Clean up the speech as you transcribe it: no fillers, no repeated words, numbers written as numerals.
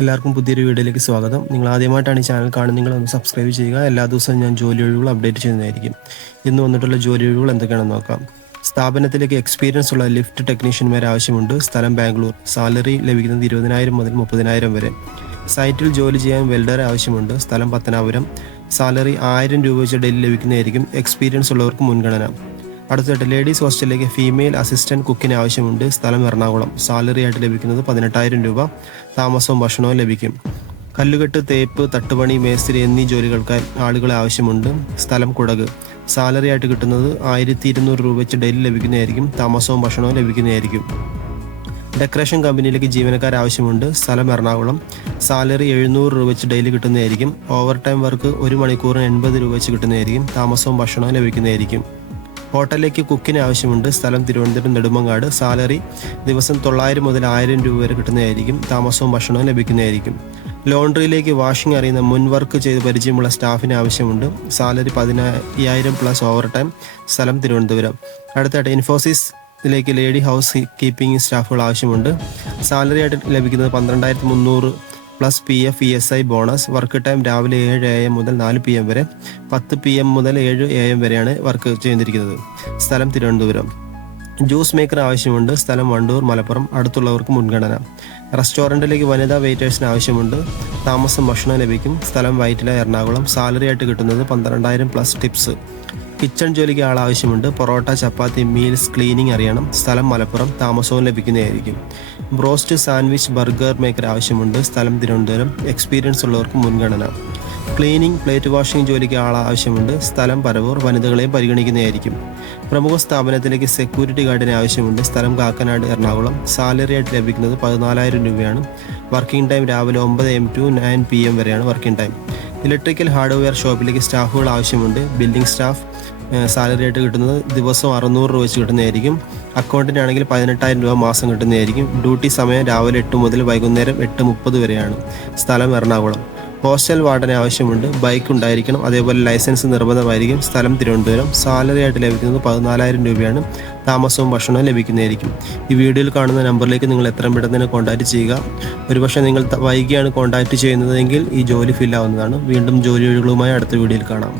എല്ലാവർക്കും പുതിയൊരു വീഡിയോയിലേക്ക് സ്വാഗതം. നിങ്ങൾ ആദ്യമായിട്ടാണ് ഈ ചാനൽ കാണുന്നത്, ഒന്ന് സബ്സ്ക്രൈബ് ചെയ്യുക. എല്ലാ ദിവസവും ഞാൻ ജോലി ഒഴിവുകൾ അപ്ഡേറ്റ് ചെയ്യുന്നതായിരിക്കും. ഇന്ന് വന്നിട്ടുള്ള ജോലി ഒഴിവുകൾ എന്തൊക്കെയാണെന്ന് നോക്കാം. സ്ഥാപനത്തിലേക്ക് എക്സ്പീരിയൻസ് ഉള്ള ലിഫ്റ്റ് ടെക്നീഷ്യന്മാരെ ആവശ്യമുണ്ട്. സ്ഥലം ബാംഗ്ലൂർ. സാലറി ലഭിക്കുന്നത് 20,000 മുതൽ 30,000 വരെ. സൈറ്റിൽ ജോലി ചെയ്യാൻ വെൽഡറെ ആവശ്യമുണ്ട്. സ്ഥലം പത്തനാപുരം. സാലറി 1000 രൂപ വെച്ച് ഡെയിലി ലഭിക്കുന്നതായിരിക്കും. എക്സ്പീരിയൻസ് ഉള്ളവർക്ക് മുൻഗണന. അടുത്തായിട്ട് ലേഡീസ് ഹോസ്റ്റലിലേക്ക് ഫീമെയിൽ അസിസ്റ്റന്റ് കുക്കിന് ആവശ്യമുണ്ട്. സ്ഥലം എറണാകുളം. സാലറി ആയിട്ട് ലഭിക്കുന്നത് 18,000 രൂപ. താമസവും ഭക്ഷണവും ലഭിക്കും. കല്ലുകെട്ട്, തേപ്പ്, തട്ടുപണി, മേസ്തിരി എന്നീ ജോലികൾക്കായി ആളുകളെ ആവശ്യമുണ്ട്. സ്ഥലം കുടക്. സാലറി ആയിട്ട് കിട്ടുന്നത് 1200 രൂപ വെച്ച് ഡെയിലി ലഭിക്കുന്നതായിരിക്കും. താമസവും ഭക്ഷണവും ലഭിക്കുന്നതായിരിക്കും. ഡെക്കറേഷൻ കമ്പനിയിലേക്ക് ജീവനക്കാർ ആവശ്യമുണ്ട്. സ്ഥലം എറണാകുളം. സാലറി 700 രൂപ വെച്ച് ഡെയിലി കിട്ടുന്നതായിരിക്കും. ഓവർ ടൈം വർക്ക് 1 മണിക്കൂറിന് 80 രൂപ വെച്ച് കിട്ടുന്നതായിരിക്കും. താമസവും ഭക്ഷണവും ലഭിക്കുന്നതായിരിക്കും. ഹോട്ടലിലേക്ക് കുക്കിന് ആവശ്യമുണ്ട്. സ്ഥലം തിരുവനന്തപുരം നെടുമങ്ങാട്. സാലറി ദിവസം 900 മുതൽ 1000 രൂപ വരെ കിട്ടുന്നതായിരിക്കും. താമസവും ഭക്ഷണവും ലഭിക്കുന്നതായിരിക്കും. ലോണ്ടറിയിലേക്ക് വാഷിംഗ് അറിയുന്ന മുൻ വർക്ക് ചെയ്ത് പരിചയമുള്ള സ്റ്റാഫിന് ആവശ്യമുണ്ട്. Salary 15,000 plus over time. സ്ഥലം തിരുവനന്തപുരം. അടുത്തായിട്ട് ഇൻഫോസിസിലേക്ക് ലേഡി ഹൗസ് കീപ്പിംഗ് സ്റ്റാഫുകൾ ആവശ്യമുണ്ട്. സാലറി ആയിട്ട് ലഭിക്കുന്നത് 12,300 plus PF ESI bonus. Work time രാവിലെ 7 AM മുതൽ 4 PM വരെ. 10 PM മുതൽ 7 AM വരെയാണ് വർക്ക് ചെയ്തിരിക്കുന്നത്. സ്ഥലം തിരുവനന്തപുരം. ജ്യൂസ് മേക്കർ ആവശ്യമുണ്ട്. സ്ഥലം വണ്ടൂർ, മലപ്പുറം. അടുത്തുള്ളവർക്ക് മുൻഗണന. റെസ്റ്റോറൻറ്റിലേക്ക് വനിതാ വെയിറ്റേഴ്സിന് ആവശ്യമുണ്ട്. താമസം ഭക്ഷണം ലഭിക്കും. സ്ഥലം വൈറ്റില, എറണാകുളം. സാലറി ആയിട്ട് കിട്ടുന്നത് 12,000 പ്ലസ് ടിപ്സ്. കിച്ചൺ ജോലിക്ക് ആവശ്യമുണ്ട്. പൊറോട്ട, ചപ്പാത്തി, മീൽസ് ക്ലീനിങ് അറിയണം. സ്ഥലം മലപ്പുറം. താമസവും ലഭിക്കുന്നതായിരിക്കും. ബ്രോസ്റ്റ്, സാൻഡ്വിച്ച്, ബർഗർ മേക്കർ ആവശ്യമുണ്ട്. സ്ഥലം തിരുവനന്തപുരം. എക്സ്പീരിയൻസ് ഉള്ളവർക്ക് മുൻഗണന. ക്ലീനിങ്, പ്ലേറ്റ് വാഷിംഗ് ജോലിക്ക് ആവശ്യമുണ്ട്. സ്ഥലം പരവൂർ. വനിതകളെയും പരിഗണിക്കുന്നതായിരിക്കും. പ്രമുഖ സ്ഥാപനത്തിലേക്ക് സെക്യൂരിറ്റി ഗാർഡിന് ആവശ്യമുണ്ട്. സ്ഥലം കാക്കനാട്, എറണാകുളം. സാലറി ആയിട്ട് ലഭിക്കുന്നത് 14,000 രൂപയാണ്. വർക്കിംഗ് ടൈം രാവിലെ 9 AM to 9 PM വരെയാണ് വർക്കിംഗ് ടൈം. ഇലക്ട്രിക്കൽ ഹാർഡ്വെയർ ഷോപ്പിലേക്ക് സ്റ്റാഫുകൾ ആവശ്യമുണ്ട്. Building staff. സാലറി ആയിട്ട് കിട്ടുന്നത് ദിവസം 600 രൂപ വെച്ച് കിട്ടുന്നതായിരിക്കും. അക്കൗണ്ടിനാണെങ്കിൽ 18,000 രൂപ മാസം കിട്ടുന്നതായിരിക്കും. ഡ്യൂട്ടി സമയം രാവിലെ 8 മുതൽ വൈകുന്നേരം 8:30 വരെയാണ്. സ്ഥലം എറണാകുളം. ഹോസ്റ്റൽ വാർഡന് ആവശ്യമുണ്ട്. ബൈക്ക് ഉണ്ടായിരിക്കണം. അതേപോലെ ലൈസൻസ് നിർബന്ധമായിരിക്കും. സ്ഥലം തിരുവനന്തപുരം. സാലറി ആയിട്ട് ലഭിക്കുന്നത് 14,000 രൂപയാണ്. താമസവും ഭക്ഷണവും ലഭിക്കുന്നതായിരിക്കും. ഈ വീഡിയോയിൽ കാണുന്ന നമ്പറിലേക്ക് നിങ്ങൾ എത്രയും പെട്ടെന്ന് കോൺടാക്റ്റ് ചെയ്യുക. ഒരുപക്ഷെ നിങ്ങൾ വൈകിയാണ് കോൺടാക്റ്റ് ചെയ്യുന്നതെങ്കിൽ ഈ ജോലി ഫില്ലാവുന്നതാണ്. വീണ്ടും ജോലി ഒഴിവുകളുമായി അടുത്ത വീഡിയോയിൽ കാണാം.